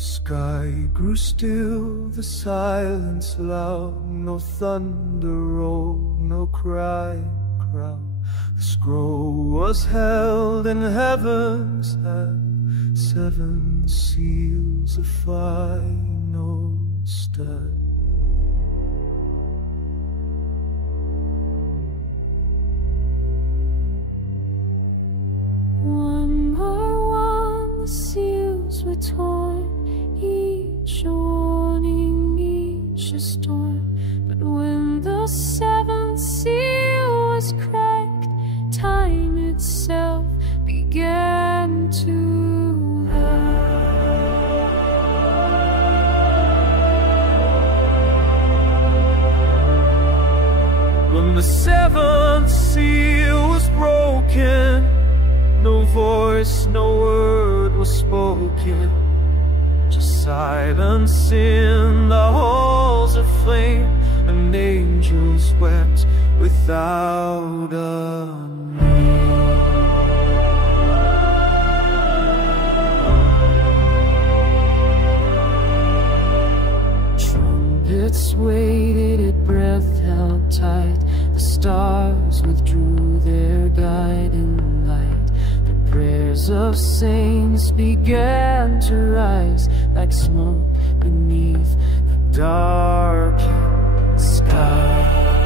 Sky grew still, the silence loud, no thunder rolled, no crying crowd. The scroll was held in heaven's hand, 7 seals, a final step. One by one the seals were torn, each a warning, each a storm. But when the 7th seal was cracked, time itself began to act. When the 7th seal was broken, no voice, no word was spoken, just silence in the halls of flame, and angels wept without a name. Trumpets waited, it breath held tight, the stars withdrew their guiding light. Prayers of saints began to rise like smoke beneath the dark sky.